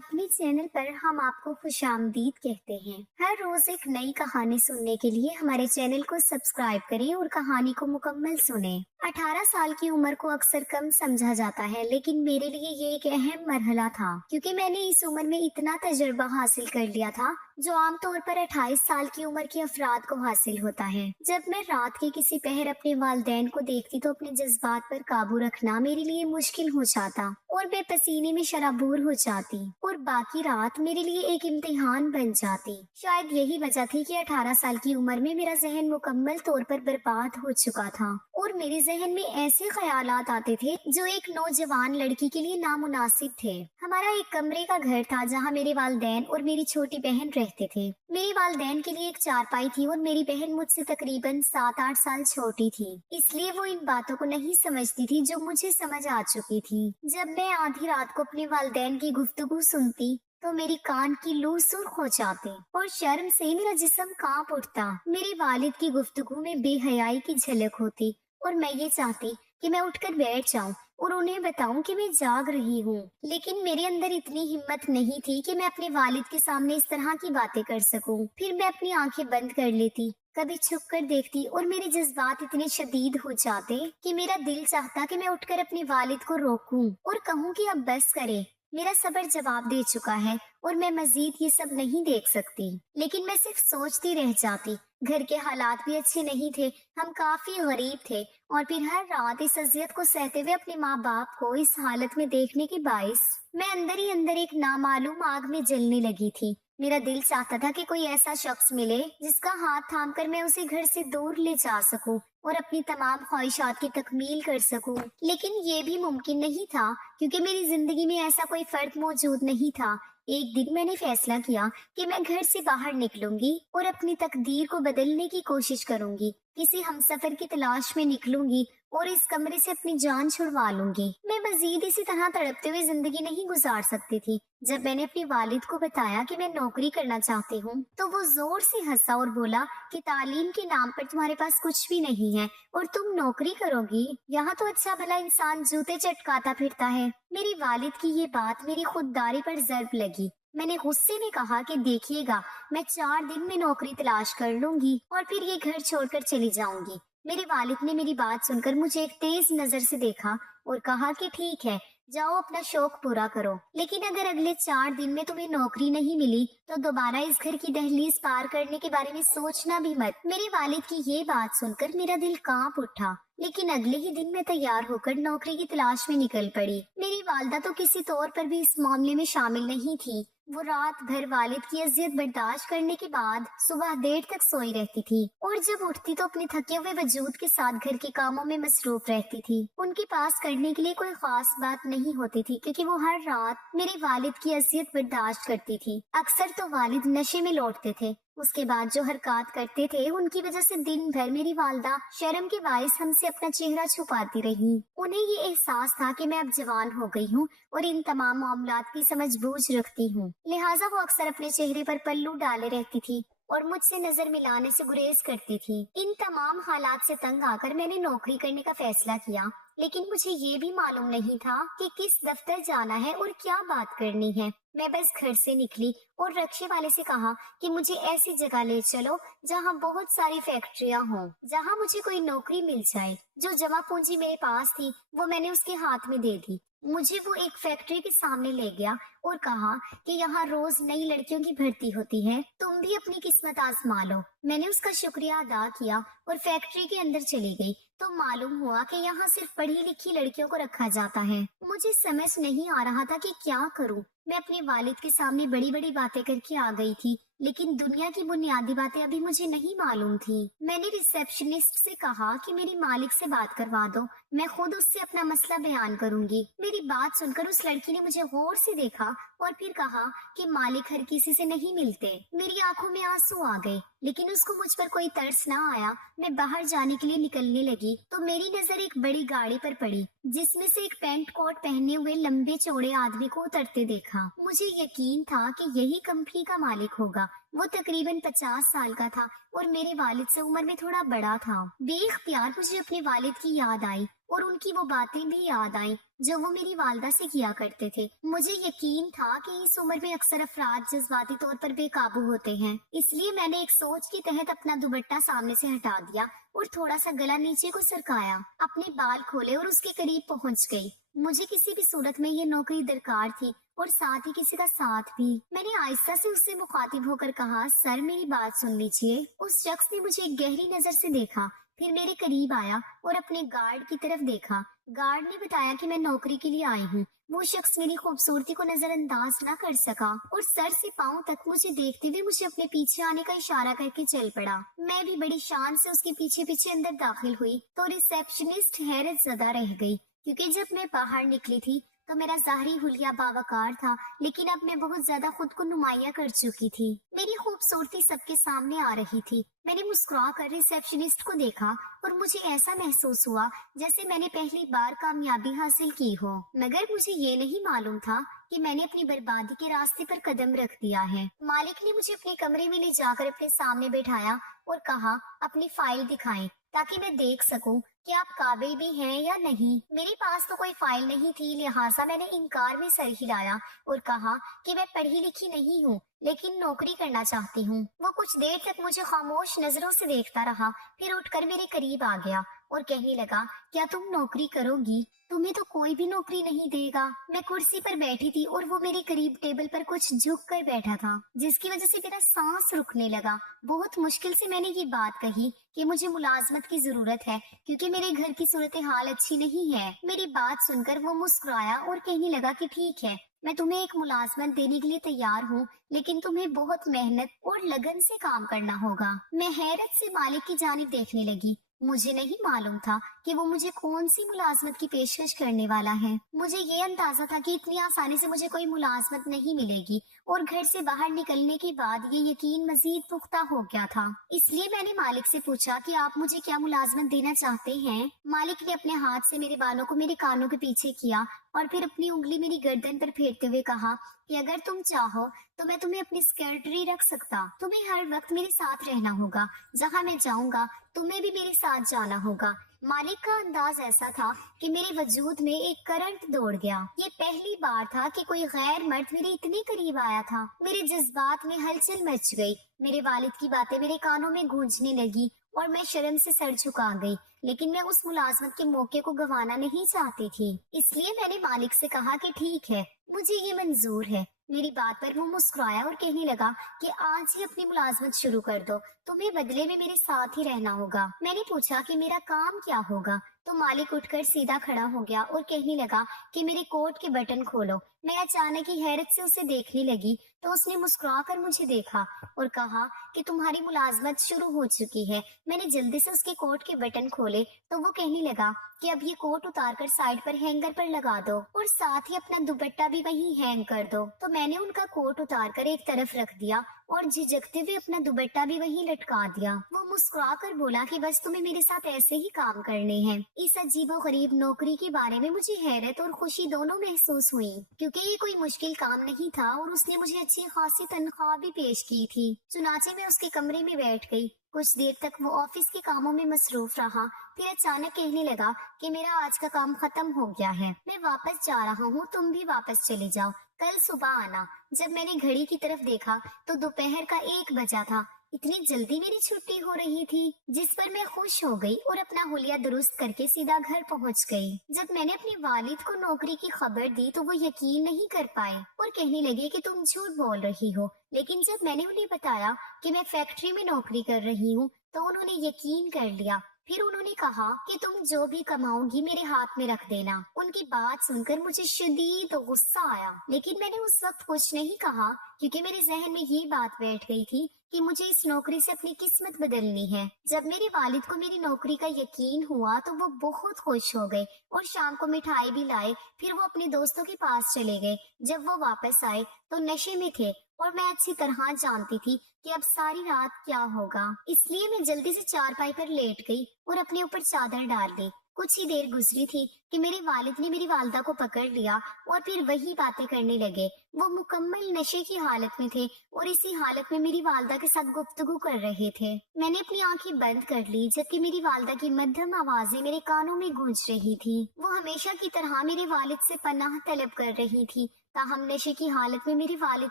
अपने चैनल पर हम आपको खुशामदीद कहते हैं। हर रोज एक नई कहानी सुनने के लिए हमारे चैनल को सब्सक्राइब करें और कहानी को मुकम्मल सुनें। 18 साल की उम्र को अक्सर कम समझा जाता है, लेकिन मेरे लिए ये एक अहम मरहला था, क्योंकि मैंने इस उम्र में इतना तजुर्बा हासिल कर लिया था जो आमतौर पर 28 साल की उम्र के अफराद को हासिल होता है। जब मैं रात के किसी पहर अपने वालिदैन को देखती तो अपने जज्बात पर काबू रखना मेरे लिए मुश्किल हो जाता और मैं पसीने में शराबूर हो जाती और बाकी रात मेरे लिए एक इम्तिहान बन जाती। शायद यही वजह थी कि 18 साल की उम्र में मेरा जहन मुकम्मल तौर पर बर्बाद हो चुका था और मेरे जहन में ऐसे ख्यालात आते थे जो एक नौजवान लड़की के लिए नामुनासिब थे। हमारा एक कमरे का घर था जहाँ मेरे वालिदैन और मेरी छोटी बहन रहते थे। मेरे वालिदैन के लिए एक चारपाई थी और मेरी बहन मुझसे तकरीबन 7-8 साल छोटी थी, इसलिए वो इन बातों को नहीं समझती थी जो मुझे समझ आ चुकी थी। जब मैं आधी रात को अपने वालिदैन की गुफ्तगू सुनती तो मेरी कान की लू सुर्ख हो जाती और शर्म से मेरा जिस्म कांप उठता। मेरे वालिद की गुफ्तगू में बेहयाई की झलक होती और मैं ये चाहती कि मैं उठकर बैठ जाऊं और उन्हें बताऊं कि मैं जाग रही हूँ, लेकिन मेरे अंदर इतनी हिम्मत नहीं थी कि मैं अपने वालिद के सामने इस तरह की बातें कर सकूं। फिर मैं अपनी आंखें बंद कर लेती, कभी छुप कर देखती और मेरे जज्बात इतने शदीद हो जाते कि मेरा दिल चाहता कि मैं उठकर अपने वालिद को रोकूं और कहूं कि अब बस करे, मेरा सब्र जवाब दे चुका है और मैं मजीद ये सब नहीं देख सकती। लेकिन मैं सिर्फ सोचती रह जाती। घर के हालात भी अच्छे नहीं थे, हम काफी गरीब थे और फिर हर रात इस अजियत को सहते हुए अपने माँ बाप को इस हालत में देखने के बाइस मैं अंदर ही अंदर एक नामालूम आग में जलने लगी थी। मेरा दिल चाहता था कि कोई ऐसा शख्स मिले जिसका हाथ थामकर मैं उसे घर से दूर ले जा सकूं और अपनी तमाम ख्वाहिशात की तकमील कर सकूं, लेकिन ये भी मुमकिन नहीं था क्योंकि मेरी जिंदगी में ऐसा कोई फर्द मौजूद नहीं था। एक दिन मैंने फैसला किया कि मैं घर से बाहर निकलूंगी और अपनी तकदीर को बदलने की कोशिश करूंगी। किसी हमसफर की तलाश में निकलूंगी और इस कमरे से अपनी जान छुड़वा लूंगी। मैं मजीद इसी तरह तड़पते हुए जिंदगी नहीं गुजार सकती थी। जब मैंने अपने वालिद को बताया कि मैं नौकरी करना चाहती हूँ तो वो जोर से हंसा और बोला कि तालीम के नाम पर तुम्हारे पास कुछ भी नहीं है और तुम नौकरी करोगी, यहाँ तो अच्छा भला इंसान जूते चटकाता फिरता है। मेरी वालिद की ये बात मेरी खुददारी पर जर्ब लगी। मैंने गुस्से में कहा कि देखिएगा, मैं 4 दिन में नौकरी तलाश कर लूंगी और फिर ये घर छोड़कर चली जाऊंगी। मेरे वालिद ने मेरी बात सुनकर मुझे एक तेज नजर से देखा और कहा कि ठीक है, जाओ अपना शौक पूरा करो, लेकिन अगर अगले 4 दिन में तुम्हें नौकरी नहीं मिली तो दोबारा इस घर की दहलीज पार करने के बारे में सोचना भी मत। मेरे वालिद की ये बात सुनकर मेरा दिल कांप उठा, लेकिन अगले ही दिन मैं तैयार होकर नौकरी की तलाश में निकल पड़ी। मेरी वालदा तो किसी तौर पर भी इस मामले में शामिल नहीं थी। वो रात भर वालिद की अजियत बर्दाश्त करने के बाद सुबह देर तक सोई रहती थी और जब उठती तो अपने थके हुए वजूद के साथ घर के कामों में मसरूफ रहती थी। उनके पास करने के लिए कोई खास बात नहीं होती थी क्योंकि वो हर रात मेरे वालिद की अजियत बर्दाश्त करती थी। अक्सर तो वालिद नशे में लौटते थे। उसके बाद जो हरकत करते थे उनकी वजह से दिन भर मेरी वालदा शर्म के बायस हमसे अपना चेहरा छुपाती रही। उन्हें ये एहसास था कि मैं अब जवान हो गई हूँ और इन तमाम मामलात की समझ बूझ रखती हूँ, लिहाजा वो अक्सर अपने चेहरे पर पल्लू डाले रहती थी और मुझसे नजर मिलाने से गुरेज करती थी। इन तमाम हालात से तंग आकर मैंने नौकरी करने का फैसला किया, लेकिन मुझे ये भी मालूम नहीं था कि किस दफ्तर जाना है और क्या बात करनी है। मैं बस घर से निकली और रक्शे वाले से कहा कि मुझे ऐसी जगह ले चलो जहाँ बहुत सारी फैक्ट्रियाँ हों, जहाँ मुझे कोई नौकरी मिल जाए। जो जमा पूंजी मेरे पास थी वो मैंने उसके हाथ में दे दी। मुझे वो एक फैक्ट्री के सामने ले गया और कहा कि यहाँ रोज नई लड़कियों की भर्ती होती है, तुम भी अपनी किस्मत आजमा लो। मैंने उसका शुक्रिया अदा किया और फैक्ट्री के अंदर चली गई तो मालूम हुआ कि यहाँ सिर्फ पढ़ी लिखी लड़कियों को रखा जाता है। मुझे समझ नहीं आ रहा था कि क्या करूं। मैं अपने वालिद के सामने बड़ी बड़ी बातें करके आ गई थी, लेकिन दुनिया की बुनियादी बातें अभी मुझे नहीं मालूम थी। मैंने रिसेप्शनिस्ट से कहा कि मेरी मालिक से बात करवा दो, मैं खुद उससे अपना मसला बयान करूंगी। मेरी बात सुनकर उस लड़की ने मुझे गौर से देखा और फिर कहा कि मालिक हर किसी से नहीं मिलते। मेरी आंखों में आंसू आ गए, लेकिन उसको मुझ पर कोई तरस ना आया। मैं बाहर जाने के लिए निकलने लगी तो मेरी नजर एक बड़ी गाड़ी पर पड़ी जिसमें से एक पैंट कोट पहने हुए लंबे चौड़े आदमी को उतरते देखा। मुझे यकीन था कि यही कंपनी का मालिक होगा। वो तकरीबन 50 साल का था और मेरे वालिद से उम्र में थोड़ा बड़ा था। बेख्तियार मुझे अपने वालिद की याद आई और उनकी वो बातें भी याद आईं जो वो मेरी वालदा से किया करते थे। मुझे यकीन था कि इस उम्र में अक्सर अफराद जज्बाती तौर पर बेकाबू होते हैं, इसलिए मैंने एक सोच के तहत अपना दुपट्टा सामने से हटा दिया और थोड़ा सा गला नीचे को सरकाया, अपने बाल खोले और उसके करीब पहुंच गई। मुझे किसी भी सूरत में ये नौकरी दरकार थी और साथ ही किसी का साथ भी। मैंने आहिस्ता से उससे मुखातिब होकर कहा, सर मेरी बात सुन लीजिए। उस शख्स ने मुझे एक गहरी नजर से देखा, फिर मेरे करीब आया और अपने गार्ड की तरफ देखा। गार्ड ने बताया कि मैं नौकरी के लिए आई हूँ। वो शख्स मेरी खूबसूरती को नजरअंदाज न कर सका और सर से पांव तक मुझे देखते हुए मुझे अपने पीछे आने का इशारा करके चल पड़ा। मैं भी बड़ी शान से उसके पीछे पीछे अंदर दाखिल हुई तो रिसेप्शनिस्ट हैरत ज़दा रह गई, क्योंकि जब मैं बाहर निकली थी तो मेरा ज़ाहरी हुलिया बावकार था, लेकिन अब मैं बहुत ज्यादा खुद को नुमाया कर चुकी थी। मेरी खूबसूरती सबके सामने आ रही थी। मैंने मुस्कुरा कर रिसेप्शनिस्ट को देखा और मुझे ऐसा महसूस हुआ जैसे मैंने पहली बार कामयाबी हासिल की हो, मगर मुझे ये नहीं मालूम था कि मैंने अपनी बर्बादी के रास्ते पर कदम रख दिया है। मालिक ने मुझे अपने कमरे में ले जाकर अपने सामने बैठाया और कहा, अपनी फाइल दिखाएं ताकि मैं देख सकूं कि आप काबिल भी हैं या नहीं। मेरे पास तो कोई फाइल नहीं थी, लिहाजा मैंने इनकार में सर हिलाया और कहा कि मैं पढ़ी लिखी नहीं हूँ, लेकिन नौकरी करना चाहती हूँ। वो कुछ देर तक मुझे खामोश नजरों से देखता रहा, फिर उठकर मेरे करीब आ गया और कहने लगा, क्या तुम नौकरी करोगी? तुम्हें तो कोई भी नौकरी नहीं देगा। मैं कुर्सी पर बैठी थी और वो मेरे करीब टेबल पर कुछ झुक कर बैठा था, जिसकी वजह से मेरा सांस रुकने लगा। बहुत मुश्किल से मैंने ये बात कही कि मुझे मुलाजमत की जरूरत है क्योंकि मेरे घर की सूरत हाल अच्छी नहीं है। मेरी बात सुनकर वो मुस्कुराया और कहने लगा कि ठीक है, मैं तुम्हें एक मुलाजमत देने के लिए तैयार हूँ, लेकिन तुम्हें बहुत मेहनत और लगन से काम करना होगा। मैं हैरत से मालिक की जानिब देखने लगी। मुझे नहीं मालूम था कि वो मुझे कौन सी मुलाजमत की पेशकश करने वाला है। मुझे ये अंदाजा था कि इतनी आसानी से मुझे कोई मुलाजमत नहीं मिलेगी और घर से बाहर निकलने के बाद ये यकीन मजीद पुख्ता हो गया था। इसलिए मैंने मालिक से पूछा कि आप मुझे क्या मुलाजमत देना चाहते हैं। मालिक ने अपने हाथ से मेरे बालों को मेरे कानों के पीछे किया और फिर अपनी उंगली मेरी गर्दन पर फेरते हुए कहा कि अगर तुम चाहो तो मैं तुम्हें अपनी सेक्रेटरी रख सकता। तुम्हें हर वक्त मेरे साथ रहना होगा, जहाँ मैं जाऊंगा तुम्हें भी मेरे साथ जाना होगा। मालिक का अंदाज ऐसा था कि मेरे वजूद में एक करंट दौड़ गया। ये पहली बार था कि कोई गैर मर्द मेरे इतने करीब आया था। मेरे जज्बात में हलचल मच गई। मेरे वालिद की बातें मेरे कानों में गूंजने लगी और मैं शर्म से सर झुका गई, लेकिन मैं उस मुलाजमत के मौके को गंवाना नहीं चाहती थी। इसलिए मैंने मालिक से कहा कि ठीक है, मुझे ये मंजूर है। मेरी बात पर वो मुस्कुराया और कहने लगा कि आज ही अपनी मुलाजमत शुरू कर दो, तुम्हें बदले में मेरे साथ ही रहना होगा। मैंने पूछा कि मेरा काम क्या होगा, तो मालिक उठकर सीधा खड़ा हो गया और कहने लगा कि मेरे कोट के बटन खोलो। मैं अचानक ही हैरत से उसे देखने लगी तो उसने मुस्कुरा कर मुझे देखा और कहा कि तुम्हारी मुलाजमत शुरू हो चुकी है। मैंने जल्दी से उसके कोट के बटन खोले तो वो कहने लगा कि अब ये कोट उतार कर साइड पर हैंगर पर लगा दो और साथ ही अपना दुपट्टा भी वहीं हैंग कर दो। तो मैंने उनका कोट उतार कर एक तरफ रख दिया और झिझकते हुए अपना दुपट्टा भी वहीं लटका दिया। वो मुस्कुरा कर बोला कि बस तुम्हें मेरे साथ ऐसे ही काम करने हैं। इस अजीबो गरीब नौकरी के बारे में मुझे हैरत और खुशी दोनों महसूस हुई, क्योंकि ये कोई मुश्किल काम नहीं था और उसने मुझे अच्छी खासी तनख्वाह भी पेश की थी। चुनाचे मैं उसके कमरे में बैठ गई। कुछ देर तक वो ऑफिस के कामों में मसरूफ रहा, फिर अचानक कहने लगा कि मेरा आज का काम खत्म हो गया है, मैं वापस जा रहा हूँ, तुम भी वापस चले जाओ, कल सुबह आना। जब मैंने घड़ी की तरफ देखा तो दोपहर का 1 बजा था। इतनी जल्दी मेरी छुट्टी हो रही थी, जिस पर मैं खुश हो गई और अपना हुलिया दुरुस्त करके सीधा घर पहुंच गई। जब मैंने अपने वालिद को नौकरी की खबर दी तो वो यकीन नहीं कर पाए और कहने लगे कि तुम झूठ बोल रही हो। लेकिन जब मैंने उन्हें बताया कि मैं फैक्ट्री में नौकरी कर रही हूँ तो उन्होंने यकीन कर लिया। फिर उन्होंने कहा कि तुम जो भी कमाओगी मेरे हाथ में रख देना। उनकी बात सुनकर मुझे शदीद गुस्सा आया, लेकिन मैंने उस वक्त कुछ नहीं कहा क्योंकि मेरे जहन में ये बात बैठ गई थी कि मुझे इस नौकरी से अपनी किस्मत बदलनी है। जब मेरे वालिद को मेरी नौकरी का यकीन हुआ तो वो बहुत खुश हो गए और शाम को मिठाई भी लाए। फिर वो अपने दोस्तों के पास चले गए। जब वो वापस आए तो नशे में थे और मैं अच्छी तरह जानती थी कि अब सारी रात क्या होगा। इसलिए मैं जल्दी से चारपाई पर लेट गई और अपने ऊपर चादर डाल ली। कुछ ही देर गुजरी थी कि मेरे वालिद ने मेरी वालदा को पकड़ लिया और फिर वही बातें करने लगे। वो मुकम्मल नशे की हालत में थे और इसी हालत में मेरी वालदा के साथ गुफ्तगू कर रहे थे। मैंने अपनी आंखें बंद कर ली जबकि मेरी वालदा की मध्यम आवाजें मेरे कानों में गूंज रही थी। वो हमेशा की तरह मेरे वालिद से पनाह तलब कर रही थी। ताहम नशे की हालत में मेरे वालिद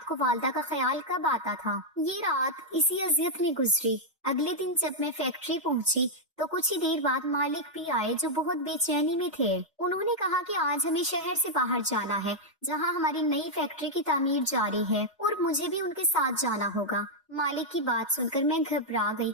को वालदा का ख्याल कब आता था। ये रात इसी अजियत में गुजरी। अगले दिन जब मैं फैक्ट्री पहुंची तो कुछ ही देर बाद मालिक भी आए जो बहुत बेचैनी में थे। उन्होंने कहा कि आज हमें शहर से बाहर जाना है जहां हमारी नई फैक्ट्री की तामीर जारी है और मुझे भी उनके साथ जाना होगा। मालिक की बात सुनकर मैं घबरा गई।